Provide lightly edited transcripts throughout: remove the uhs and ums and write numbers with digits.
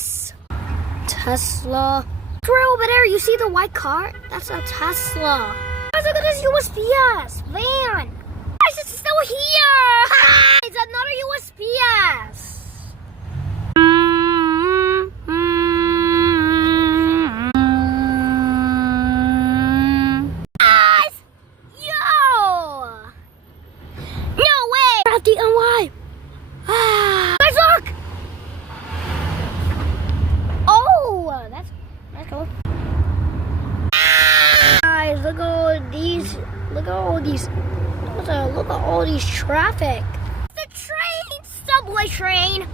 this? Tesla. Right over there, you see the white car? That's a Tesla. Guys, look at this USPS van. Guys, it's still here. It's another USPS. Guys, yo. No way. At the NY. Guys, look. Oh, that's cool. Guys, look at all these. Look at all these. Look at all these traffic. The train, subway train.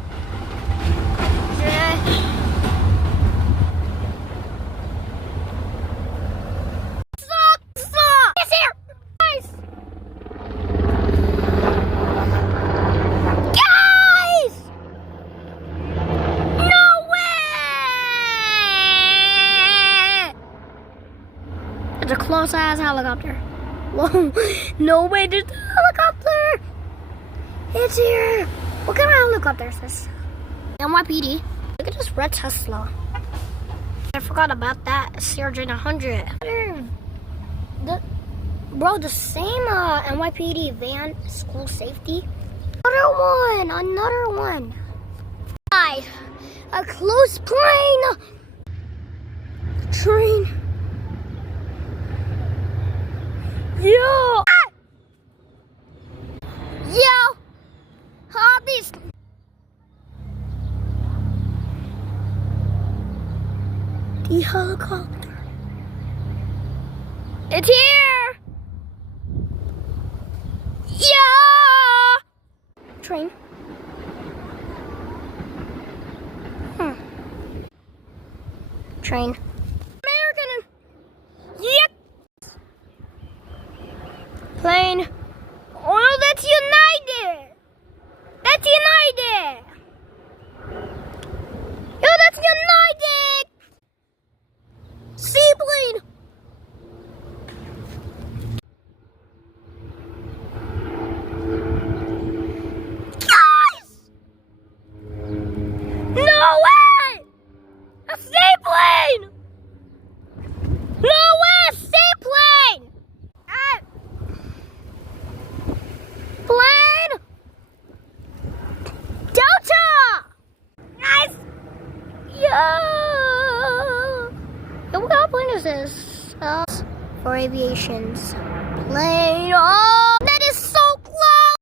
Stop! It's here, guys. Guys! No way! It's a close-ass helicopter. Whoa, no way, there's a helicopter! It's here! What kind of helicopter is this? NYPD. Look at this red Tesla. I forgot about that. CRJ100. Bro, the same NYPD van, school safety. Another one. Guys, a close plane! Train. Yo! Yo! Hobbies! The helicopter. It's here! Yeah! Train. Train. American. Yep. Plane. Oh no, that's United! That's United! Yo, that's United! Seaplane! Guys! No way! A seaplane! No way, a seaplane! Plane! Delta! Guys! Yo! Yo, what kind of plane is this? For aviations. Plane! Oh!